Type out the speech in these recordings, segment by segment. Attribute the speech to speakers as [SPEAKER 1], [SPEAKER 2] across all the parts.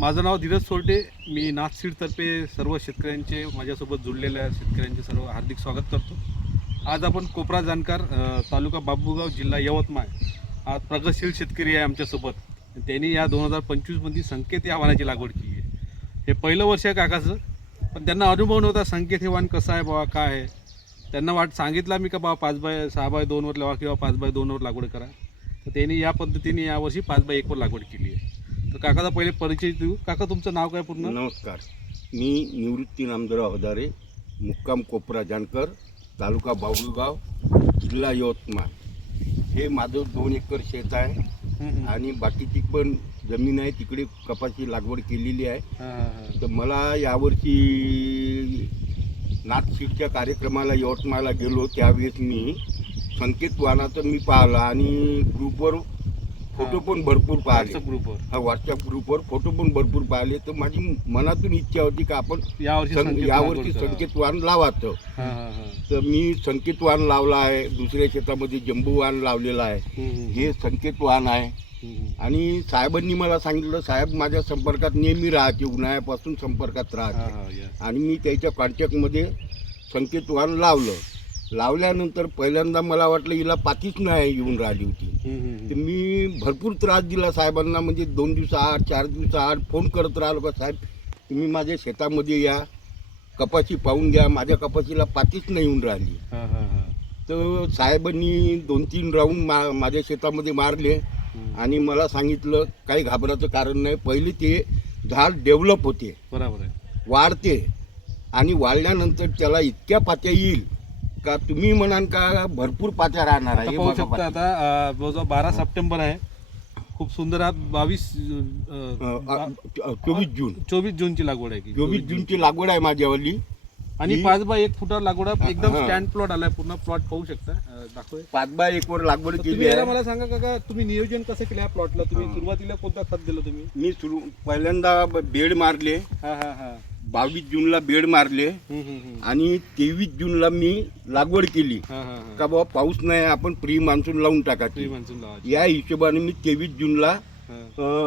[SPEAKER 1] माझं नाव धीरज सोर्टे मी नाथसीडतर्फे सर्व शेतकऱ्यांचे माझ्यासोबत जुळलेल्या शेतकऱ्यांचे सर्व हार्दिक स्वागत करतो. आज आपण कोपरा जानकार तालुका बाबूगाव जिल्हा यवतमाळ आज प्रगतशील शेतकरी आहे आमच्यासोबत. त्यांनी या दोन हजार पंचवीसमध्ये संकेत या वाहनाची लागवड केली आहे. हे पहिलं वर्ष आहे काकाचं पण त्यांना अनुभव नव्हता संकेत हे वाहन कसं आहे बाबा काय आहे. त्यांना वाट सांगितलं मी का बाबा पाच बाय सहा बाय दोनवर लावा किंवा पाच बाय दोनवर लागवड करा. तर त्यांनी या पद्धतीने यावर्षी पाच बाय एकवर लागवड केली आहे. तर काकाचा पहिले परिचय देऊ. काका तुमचं नाव काय पूर्ण?
[SPEAKER 2] नमस्कार. मी निवृत्ती नामदेवराव हदारे मुक्काम कोपरा जानकर तालुका बाबुळगाव जिल्हा यवतमाळ. हे माझं दोन एकर शेत आहे. आणि बाकीची पण जमीन आहे तिकडे कपाशी लागवड केलेली आहे. तर मला यावर्षी नाथशीटच्या कार्यक्रमाला यवतमाळला गेलो. त्यावेळेस मी संकेत वाहनाचं मी पाहिलं आणि ग्रुपवर फोटो पण भरपूर पाहिले.
[SPEAKER 1] व्हॉट्सअप ग्रुपवर.
[SPEAKER 2] हा व्हॉट्सअप ग्रुपवर फोटो पण भरपूर पाहिले. तर माझी मनातून इच्छा होती का आपण
[SPEAKER 1] यावर्षी संकेत
[SPEAKER 2] यावर्षी वाहन लावायचं
[SPEAKER 1] हा, हा, हा.
[SPEAKER 2] तर मी संकेत वाहन लावला आहे. दुसऱ्या शेतामध्ये जंबू वाहन लावलेलं आहे.
[SPEAKER 1] हम्म,
[SPEAKER 2] हे संकेत वाहन आहे.
[SPEAKER 1] हम्म,
[SPEAKER 2] आणि साहेबांनी मला सांगितलं साहेब माझ्या संपर्कात नेहमी राहते. उन्हाळ्यापासून संपर्कात
[SPEAKER 1] हा,
[SPEAKER 2] राहते
[SPEAKER 1] हा.
[SPEAKER 2] आणि मी त्याच्या कॉन्टॅक्टमध्ये संकेत वाहन लावलं. लावल्यानंतर पहिल्यांदा मला वाटलं हिला पातीच नाही येऊन राहिली होती. तर मी भरपूर त्रास दिला साहेबांना म्हणजे दोन दिवसाआड चार दिवसाआड फोन करत राहिलो का साहेब तुम्ही माझ्या शेतामध्ये या कपाशी पाहून घ्या माझ्या कपाशीला पातीच नाही येऊन राहिली.
[SPEAKER 1] हा, हा, हा.
[SPEAKER 2] तर साहेबांनी दोन तीन राऊंड मा माझ्या शेतामध्ये मारले. आणि मला सांगितलं काही घाबराचं कारण नाही. पहिले ते झाड डेव्हलप होते.
[SPEAKER 1] बरोबर आहे.
[SPEAKER 2] वाढते आणि वाढल्यानंतर त्याला इतक्या पात्या येईल का तुम्ही म्हणाल का भरपूर पात्या राहणार आहे
[SPEAKER 1] आता
[SPEAKER 2] हे
[SPEAKER 1] पाहू शकता. आता अं, जवळजवळ बारा सप्टेंबर आहे. खूप सुंदर आज बावीस
[SPEAKER 2] अ, अ, चोवीस जून.
[SPEAKER 1] चोवीस जूनची लागवड आहे की?
[SPEAKER 2] चोवीस जूनची लागवड आहे माझ्यावाली
[SPEAKER 1] आणि पाच बाय एक फुटावर लागवड आहे. एकदम
[SPEAKER 2] हा.
[SPEAKER 1] स्टँड प्लॉट आलाय पूर्ण प्लॉट पाहू शकता. अं, दाखवूया
[SPEAKER 2] पाच बाय एक वर लागवड
[SPEAKER 1] तर
[SPEAKER 2] केली
[SPEAKER 1] तुम्ही याला
[SPEAKER 2] आहे.
[SPEAKER 1] मला सांगा काका तुम्ही नियोजन कसं केलं या प्लॉटला? तुम्ही. सुरुवातीला कोणता खत दिलं तुम्ही?
[SPEAKER 2] मी सुरू पहिल्यांदा ब- बेड मारले.
[SPEAKER 1] हा हा हा.
[SPEAKER 2] बावीस जूनला बेड मारले. आणि तेवीस जूनला मी लागवड केली. का बाबा पाऊस नाही आपण प्री मान्सून लावून
[SPEAKER 1] लावायची.
[SPEAKER 2] या हिशोबाने मी तेवीस जूनला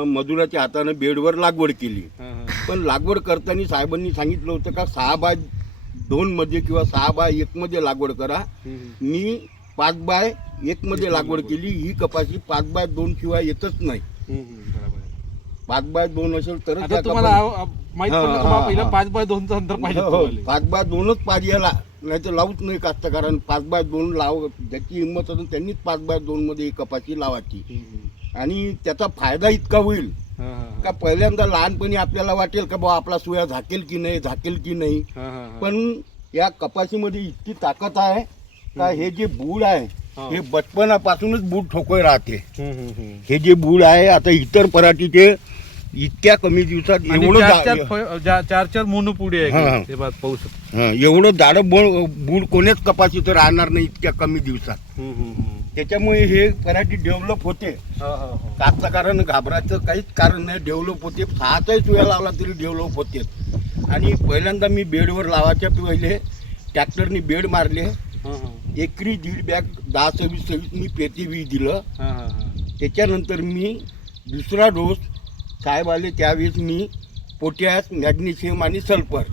[SPEAKER 2] मजुराच्या हाताने बेडवर लागवड केली. पण लागवड करताना साहेबांनी सांगितलं होतं का सहा बाय दोन मध्ये किंवा सहा बाय एक मध्ये लागवड करा. मी पाच बाय एक मध्ये लागवड केली. ही कपाशी पाच बाय दोन शिवाय येतच नाही
[SPEAKER 1] हम्म, हम्म, बरोबर आहे.
[SPEAKER 2] पाच बाय दोन असेल
[SPEAKER 1] आता तुम्हाला माहीत
[SPEAKER 2] हा,
[SPEAKER 1] पडलं का
[SPEAKER 2] हा,
[SPEAKER 1] बा, पहिलं
[SPEAKER 2] हा.
[SPEAKER 1] पाच बाय दोनचं अंतर पाहिजे तुम्हाला.
[SPEAKER 2] पाच बाय दोनच पाहिजेला नाही तर लावूच नाही कास्तकारण पाच बाय दोन लाव ज्याची हिंमत असेल त्यांनीच पाच बाय दोन मध्ये कपाशी लावायची. आणि त्याचा फायदा इतका होईल
[SPEAKER 1] हा, हा, हा.
[SPEAKER 2] का पहिल्यांदा लहानपणी आपल्याला वाटेल का बा आपला सुया झाकेल की नाही झाकेल की नाही
[SPEAKER 1] हा, हा, हा.
[SPEAKER 2] पण या कपाशीमध्ये इतकी ताकद आहे का हे जे बूड आहे
[SPEAKER 1] हा.
[SPEAKER 2] हे बचपनापासूनच बूड ठोकोय राहते
[SPEAKER 1] हम्म, हम्म, हम्म.
[SPEAKER 2] हे जे बूड आहे आता इतर पराठीचे इतक्या कमी दिवसात एवढं
[SPEAKER 1] चार चार फळ- जा- चार चार मोनू पुढे आहे
[SPEAKER 2] हा.
[SPEAKER 1] ते
[SPEAKER 2] हं, एवढं दाड बूड कोणीच कपाशीचं राहणार नाही इतक्या कमी दिवसात
[SPEAKER 1] हम्म, हम्म, हम्म.
[SPEAKER 2] त्याच्यामुळे हे पराठी डेव्हलप होते
[SPEAKER 1] हा, हा, हा.
[SPEAKER 2] कास्तकारण घाबरायचं काहीच कारण नाही डेव्हलप होते सहाचाही सुया लावला तरी डेव्हलप होते आणि पहिल्यांदा मी बेडवर लावायच्या पहिले ट्रॅक्टरनी बेड मारले
[SPEAKER 1] हा, हा.
[SPEAKER 2] एकरी दीड बॅग दहा सव्वीस सव्वीस मी पेटी वीज दिलं
[SPEAKER 1] हा, हा, हा.
[SPEAKER 2] त्याच्यानंतर मी दुसरा डोस साहेब आले त्यावेळेस मी पोटॅश मॅग्नेशियम आणि सल्फर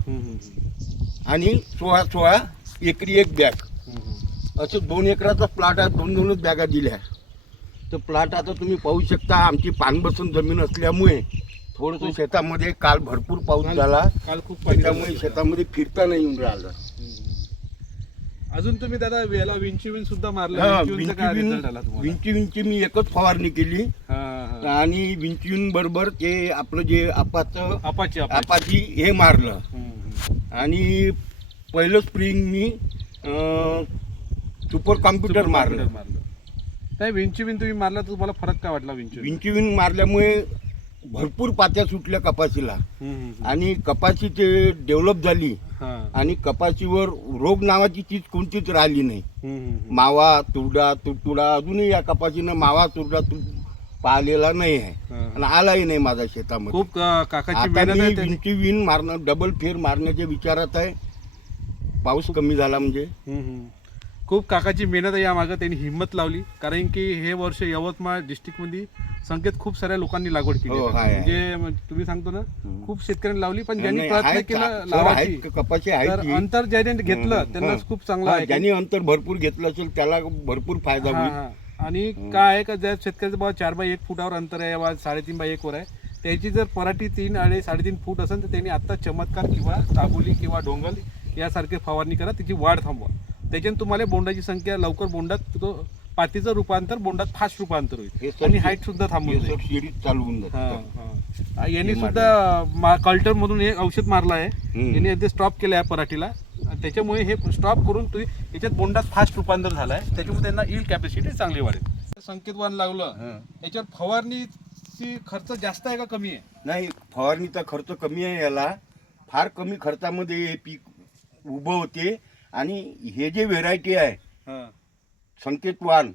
[SPEAKER 2] आणि सोळा सोळा एकरी एक बॅग. असं दोन एकराचा प्लॉट आहे दोन दोनच बॅगा दिल्या तर प्लॉट आता तुम्ही पाहू शकता आमची पानबसन जमीन असल्यामुळे थोडंसं शेतामध्ये काल भरपूर पाऊस झाला
[SPEAKER 1] काल खूप झालं.
[SPEAKER 2] शेतामध्ये फिरता नाही येऊन राहिलं.
[SPEAKER 1] अजून तुम्ही दादा वेळेला विंची विन सुद्धा मारलं विंची
[SPEAKER 2] विंची विंची विंची मी एकच फवारणी केली. आणि विंचीविन बरोबर ते आपलं जे आपाचं
[SPEAKER 1] अपाची अपाची
[SPEAKER 2] आपाची हे मारलं. आणि पहिलं स्प्रिंग मी सुपर कॉम्प्युटर मारलं
[SPEAKER 1] कॉम्प्युटर मारलं नाही विंची विन तुम्ही मारला तर तुम्हाला फरक काय वाटला विंची विन?
[SPEAKER 2] विंचीविन मारल्यामुळे भरपूर पात्या सुटल्या कपाशीला. आणि कपाशी ते डेव्हलप झाली. आणि कपाशीवर रोग नावाची चीज कोणतीच राहिली नाही. मावा तुरडा तुडतुडा अजूनही या कपाशीनं मावा तुरडा तू पाहिलेला नाही आहे. आणि आलाही नाही माझ्या शेतामध्ये
[SPEAKER 1] खूप का- काकाची
[SPEAKER 2] आता
[SPEAKER 1] मेहनत
[SPEAKER 2] मी
[SPEAKER 1] आहे त्यांनी.
[SPEAKER 2] विंची विन मारणं डबल फेर मारण्याच्या विचारात आहे पाऊस कमी झाला म्हणजे
[SPEAKER 1] हम्म, हम्म. खूप काकाची मेहनत आहे या मागं त्यांनी हिंमत लावली कारण की हे वर्ष यवतमाळ डिस्ट्रिक्टमध्ये संकेत खूप साऱ्या लोकांनी लागवड केली
[SPEAKER 2] हो,
[SPEAKER 1] आहे. म्हणजे म्हणजे तुम्ही सांगतो ना
[SPEAKER 2] हम्म.
[SPEAKER 1] खूप शेतकऱ्यांनी लावली पण ज्यांनी
[SPEAKER 2] नाही,
[SPEAKER 1] प्रयत्न
[SPEAKER 2] आहेत,
[SPEAKER 1] केला
[SPEAKER 2] सर,
[SPEAKER 1] लावायची
[SPEAKER 2] आहेत, कपाशी
[SPEAKER 1] तर
[SPEAKER 2] आहे.
[SPEAKER 1] अंतर ज्याने घेतलं
[SPEAKER 2] हं.
[SPEAKER 1] खूप चांगलं
[SPEAKER 2] हा,
[SPEAKER 1] आहे
[SPEAKER 2] ज्यांनी अंतर भरपूर घेतलं असेल त्याला भरपूर फायदा
[SPEAKER 1] हा,
[SPEAKER 2] होईल
[SPEAKER 1] हा. आणि. काय आहे का ज्या शेतकऱ्याचं बाबा चार बाय एक फुटावर अंतर आहे बा साडेतीन बाय एक वर आहे त्याची जर पराठी तीन आणि साडेतीन फूट असेल तर त्यांनी आता चमत्कार किंवा दाबोली किंवा डोंगल यासारखे फवारणी करा त्याची वाढ थांबवा. त्याच्याने तुम्हाला बोंडाची संख्या लवकर बोंडात तो पातीचं रूपांतर बोंडात फास्ट रूपांतर होईल. आणि हाईट सुद्धा थांबून. यांनी सुद्धा कल्टर मधून हे औषध मारलं आहे. यांनी स्टॉप केलं आहे पराठीला. त्याच्यामुळे हे स्टॉप करून तुम्ही याच्यात बोंडात फास्ट रूपांतर झालं आहे त्याच्यामुळे त्यांना इल कॅपॅसिटी चांगली वाढेल. संकेतवान लागलं
[SPEAKER 2] हा.
[SPEAKER 1] याच्यावर फवारणीची खर्च जास्त आहे का कमी आहे?
[SPEAKER 2] नाही फवारणीचा खर्च कमी आहे याला. फार कमी खर्चामध्ये हे पीक उभं होते. आणि हे जे व्हेरायटी आहे
[SPEAKER 1] हा,
[SPEAKER 2] संकेतवान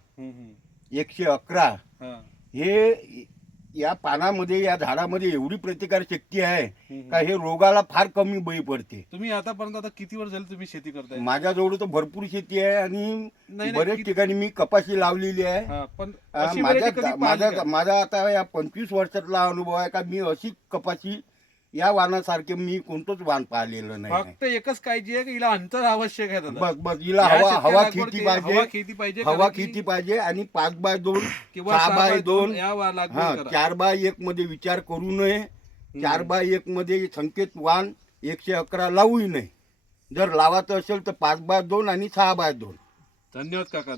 [SPEAKER 2] एकशे अकरा
[SPEAKER 1] हा,
[SPEAKER 2] हे या पानामध्ये या झाडामध्ये एवढी प्रतिकार शक्ती आहे. का हे रोगाला फार कमी बळी पडते
[SPEAKER 1] तुम्ही आतापर्यंत आता किती वर्ष झाले तुम्ही शेती करताय
[SPEAKER 2] माझ्याजवळ तर भरपूर शेती आहे आणि
[SPEAKER 1] नाही,
[SPEAKER 2] बरेच
[SPEAKER 1] किती-
[SPEAKER 2] ठिकाणी मी कपाशी लावलेली आहे
[SPEAKER 1] हा, पण अशी
[SPEAKER 2] माझा
[SPEAKER 1] variety कधी पाहिली
[SPEAKER 2] माझा
[SPEAKER 1] का?
[SPEAKER 2] माझा आता या पंचवीस वर्षातला अनुभव आहे का मी अशी कपाशी या वाहनासारखे मी कोणतंच वाहन पाहिलेलं नाही.
[SPEAKER 1] फक्त एकच काळजी आहे की हिला अंतर आवश्यक आहे दादा.
[SPEAKER 2] बस बस हिला
[SPEAKER 1] या
[SPEAKER 2] हवा हवा पाहिजे
[SPEAKER 1] हवा खेती पाहिजे
[SPEAKER 2] हवा
[SPEAKER 1] कारण की-
[SPEAKER 2] खेती पाहिजे आणि पाच बाय दोन
[SPEAKER 1] किंवा
[SPEAKER 2] सहा बाय दोन.
[SPEAKER 1] या वा- लागवड
[SPEAKER 2] हा
[SPEAKER 1] करा.
[SPEAKER 2] चार बाय एक मध्ये विचार करू नये. चार बाय एक मध्ये संकेत वाण एकशे अकरा लावूही नये. जर लावायचं असेल तर पाच बाय दोन आणि सहा बाय दोन.
[SPEAKER 1] धन्यवाद काका